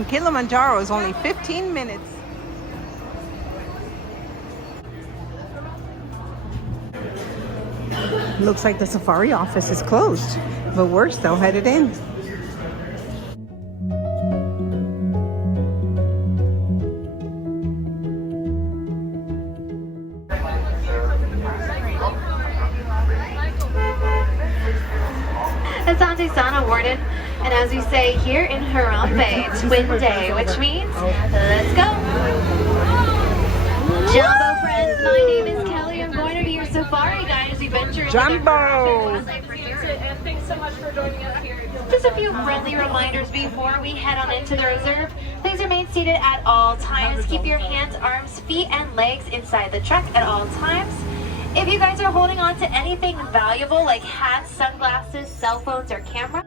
And Kilimanjaro is only 15 minutes. Looks like the safari office is closed, but we're still headed in. Sun awarded, and as we say here in Harambe, Twin Day, which means let's go. Jumbo friends, my name is Kelly. I'm going to be your safari guide as we venture into Jumbo. and thanks so much for joining us here. Just a few friendly reminders before we head on into the reserve. Please remain seated at all times. Keep your hands, arms, feet, and legs inside the truck at all times. If you guys are holding on to anything valuable like hats, sunglasses, cell phones, or camera,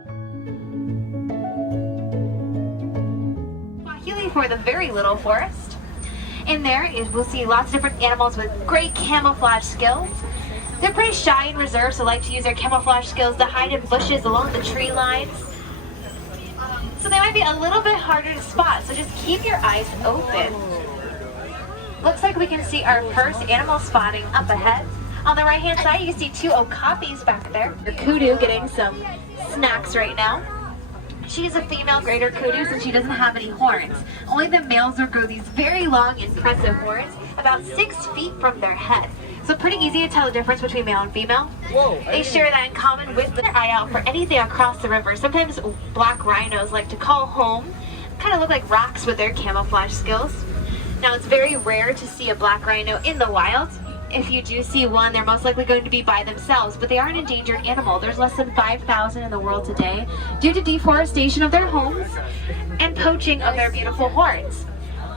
Swahili for the very little forest. In there, we'll see lots of different animals with great camouflage skills. They're pretty shy in reserve, so like to use their camouflage skills to hide in bushes along the tree lines. So they might be a little bit harder to spot, so just keep your eyes open. Looks like we can see our first animal spotting up ahead. On the right-hand side, you can see two okapis back there. Your kudu getting some snacks right now. She's a female greater kudu since she doesn't have any horns. Only the males will grow these very long, impressive horns, about 6 feet from their head. So pretty easy to tell the difference between male and female. They share that in common with their eye out for anything across the river. Sometimes black rhinos like to call home, kind of look like rocks with their camouflage skills. Now, it's very rare to see a black rhino in the wild. If you do see one, they're most likely going to be by themselves, but they are an endangered animal. There's less than 5,000 in the world today due to deforestation of their homes and poaching of their beautiful horns.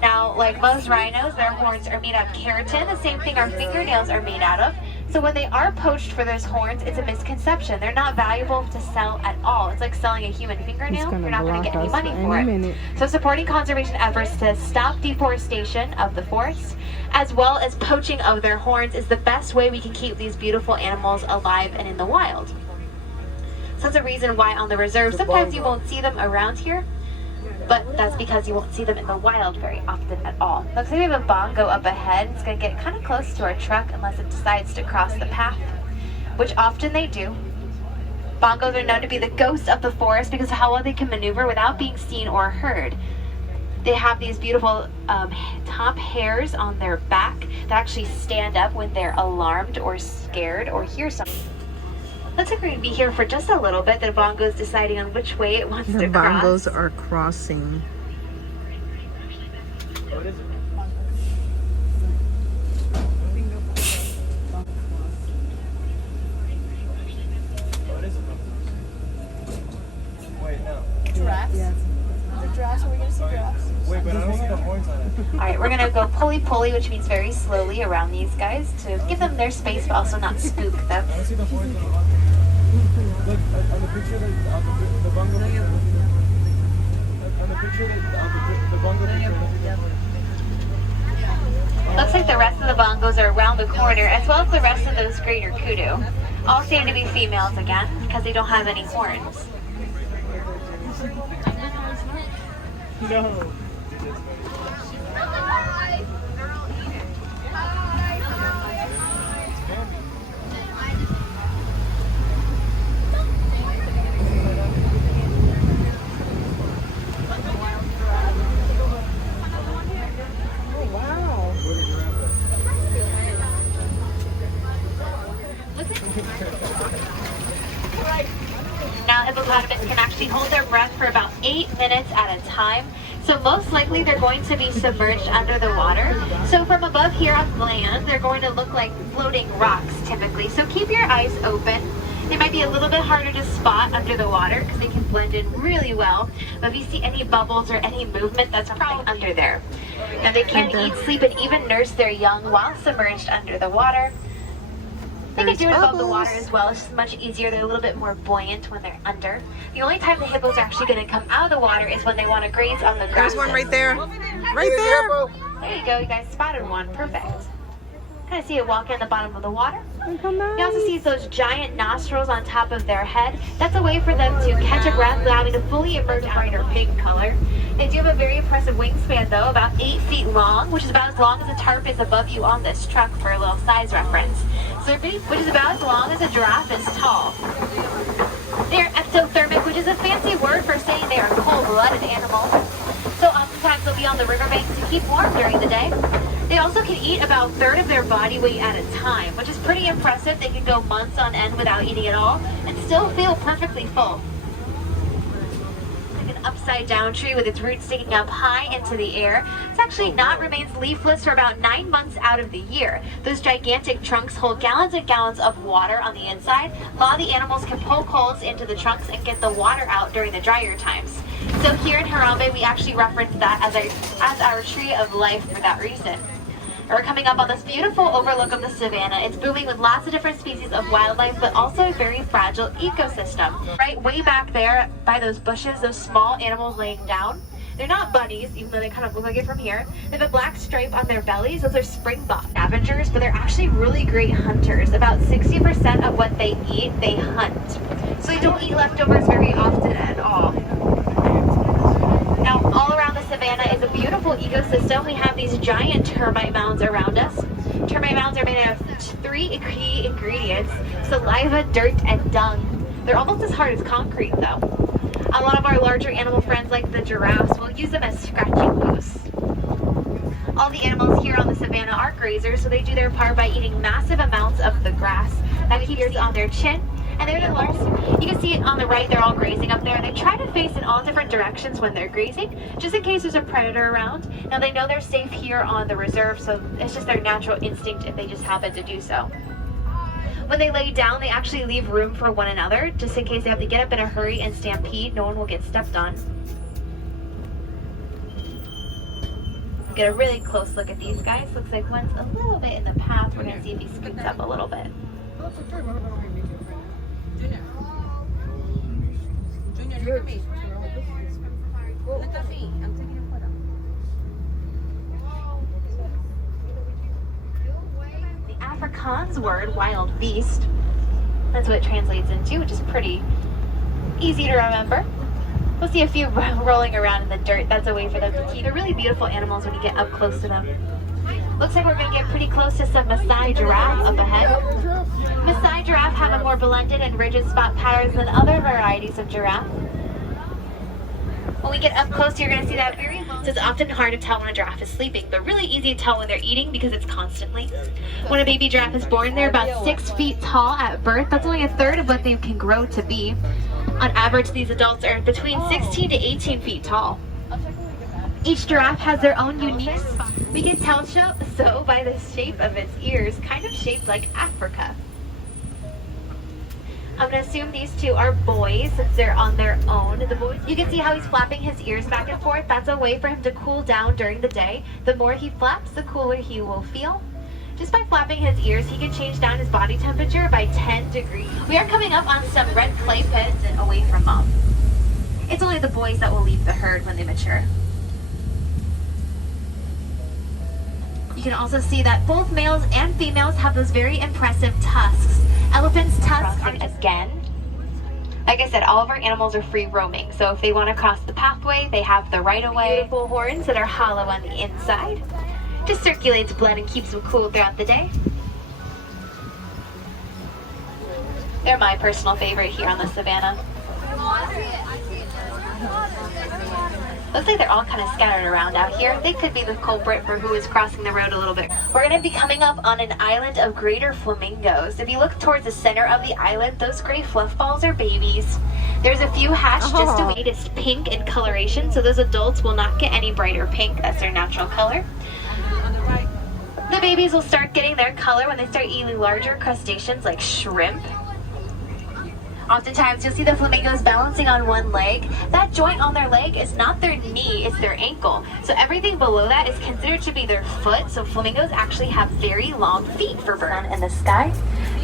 Now, like most rhinos, their horns are made out of keratin, the same thing our fingernails are made out of. So when they are poached for those horns, it's a misconception. They're not valuable to sell at all. It's like selling a human fingernail. You're not going to get any money for it. So supporting conservation efforts to stop deforestation of the forest, as well as poaching of their horns, is the best way we can keep these beautiful animals alive and in the wild. So that's a reason why on the reserve, sometimes you won't see them around here, but that's because you won't see them in the wild very often at all. Looks like we have a bongo up ahead. It's going to get kind of close to our truck unless it decides to cross the path, which often they do. Bongos are known to be the ghosts of the forest because of how well they can maneuver without being seen or heard. They have these beautiful top hairs on their back that actually stand up when they're alarmed or scared or hear something. Looks like we're going to be here for just a little bit. The bongo is deciding on which way it wants to cross. The bongos are crossing. What is it? What is it? Wait, no. Giraffes? Yeah. The giraffes, are we going to see giraffes? Wait, but I don't see the horns on it. Alright, we're going to go pulley-pulley, which means very slowly around these guys to give them their space, but also not spook them. I don't see the horns on it. Look, on the picture, the bongo picture. On the picture, the bongo picture. Looks like the rest of the bongos are around the corner, as well as the rest of those greater kudu. All seem to be females again, because they don't have any horns. No. Now, hippopotamus can actually hold their breath for about 8 minutes at a time. So most likely they're going to be submerged under the water. So from above here on land, they're going to look like floating rocks typically. So keep your eyes open. They might be a little bit harder to spot under the water because they can blend in really well. But if you see any bubbles or any movement, that's probably under there. Now they can eat, sleep, and even nurse their young while submerged under the water. They can do it above the water as well. It's just much easier. They're a little bit more buoyant when they're under. The only time the hippos are actually going to come out of the water is when they want to graze on the grass. There's one right there. Right there. There you go. You guys spotted one. Perfect. Kind of see it walking in the bottom of the water. Look how nice. You also see those giant nostrils on top of their head. That's a way for them to catch a breath without having to fully emerge out in their pink color. They do have a very impressive wingspan though, about 8 feet long, which is about as long as the tarp is above you on this truck for a little size reference. So they're pretty, which is about as long as a giraffe is tall. They're ectothermic, which is a fancy word for saying they are cold-blooded animals. So oftentimes they'll be on the riverbank to keep warm during the day. They also can eat about a third of their body weight at a time, which is pretty impressive. They can go months on end without eating at all and still feel perfectly full. Like an upside down tree with its roots sticking up high into the air. It's actually not, remains leafless for about 9 months out of the year. Those gigantic trunks hold gallons and gallons of water on the inside. A lot of the animals can poke holes into the trunks and get the water out during the drier times. So here in Harambe, we actually reference that as our tree of life for that reason. We're coming up on this beautiful overlook of the savannah. It's booming with lots of different species of wildlife, but also a very fragile ecosystem. Right way back there by those bushes, those small animals laying down. They're not bunnies, even though they kind of look like it from here. They have a black stripe on their bellies. Those are springbok scavengers, but they're actually really great hunters. About 60% of what they eat, they hunt. So they don't eat leftovers very often at all. Now, all around the savannah is a beautiful ecosystem. We have these giant termite mounds around us. Termite mounds are made out of 3 key ingredients: saliva, dirt, and dung. They're almost as hard as concrete, though. A lot of our larger animal friends, like the giraffes, will use them as scratching posts. All the animals here on the savannah are grazers, so they do their part by eating massive amounts of the grass that keeps on their chin. And they're the ones, you can see it on the right, they're all grazing up there. They try to face in all different directions when they're grazing, just in case there's a predator around. Now they know they're safe here on the reserve, so it's just their natural instinct if they just happen to do so. When they lay down, they actually leave room for one another, just in case they have to get up in a hurry and stampede. No one will get stepped on. Get a really close look at these guys. Looks like one's a little bit in the path. We're gonna see if he scoots up a little bit. Junior, look at me. Look at me. I'm taking a photo. The Afrikaans word wild beast, that's what it translates into, which is pretty easy to remember. We'll see a few rolling around in the dirt. That's a way for them to keep. They're really beautiful animals when you get up close to them. Looks like we're going to get pretty close to some Maasai giraffe up ahead. Maasai giraffe have a more blended and rigid spot patterns than other varieties of giraffe. When we get up close, you're going to see that very long. So it's often hard to tell when a giraffe is sleeping, but really easy to tell when they're eating because it's constantly. When a baby giraffe is born, they're about 6 feet tall at birth. That's only a third of what they can grow to be. On average, these adults are between 16 to 18 feet tall. Each giraffe has their own unique spot. We can tell so by the shape of its ears, kind of shaped like Africa. I'm going to assume these two are boys since they're on their own. The boy, you can see how he's flapping his ears back and forth. That's a way for him to cool down during the day. The more he flaps, the cooler he will feel. Just by flapping his ears, he can change down his body temperature by 10 degrees. We are coming up on some red clay pits and away from mom. It's only the boys that will leave the herd when they mature. You can also see that both males and females have those very impressive tusks. Elephants' tusks are again. Like I said, all of our animals are free roaming, so if they want to cross the pathway, they have the right of way. Beautiful horns that are hollow on the inside. Just circulates blood and keeps them cool throughout the day. They're my personal favorite here on the savannah. Looks like they're all kind of scattered around out here. They could be the culprit for who is crossing the road a little bit. We're going to be coming up on an island of greater flamingos. If you look towards the center of the island, those gray fluff balls are babies. There's a few hatched just to wait. It's pink in coloration, so those adults will not get any brighter pink. That's their natural color. The babies will start getting their color when they start eating larger crustaceans like shrimp. Oftentimes, you'll see the flamingos balancing on one leg. That joint on their leg is not their knee, it's their ankle. So everything below that is considered to be their foot. So flamingos actually have very long feet for birds in the sky.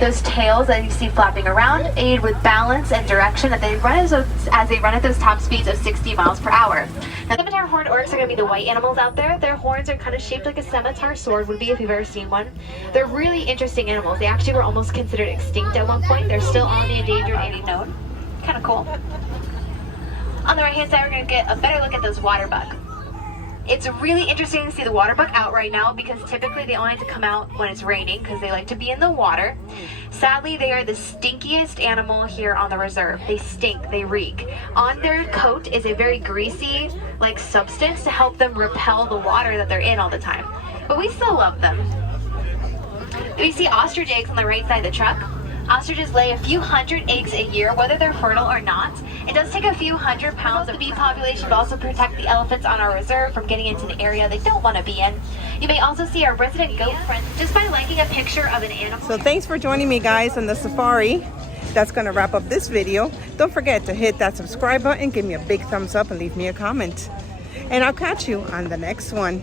Those tails that you see flapping around aid with balance and direction as they run at those top speeds of 60 miles per hour. Now, scimitar horned orcs are going to be the white animals out there. Their horns are kind of shaped like a scimitar sword would be if you've ever seen one. They're really interesting animals. They actually were almost considered extinct at one point. They're still on the endangered and known. Kind of cool. On the right hand side, we're going to get a better look at those water buck. It's really interesting to see the water buck out right now because typically they only like to come out when it's raining because they like to be in the water. Sadly, they are the stinkiest animal here on the reserve. They stink, they reek. On their coat is a very greasy like substance to help them repel the water that they're in all the time. But we still love them. We see ostrich eggs on the right side of the truck. Ostriches lay a few hundred eggs a year, whether they're fertile or not. It does take a few hundred pounds of bee population to also protect the elephants on our reserve from getting into the area they don't want to be in. You may also see our resident goat friends just by liking a picture of an animal. So thanks for joining me, guys, on the safari. That's going to wrap up this video. Don't forget to hit that subscribe button, give me a big thumbs up, and leave me a comment. And I'll catch you on the next one.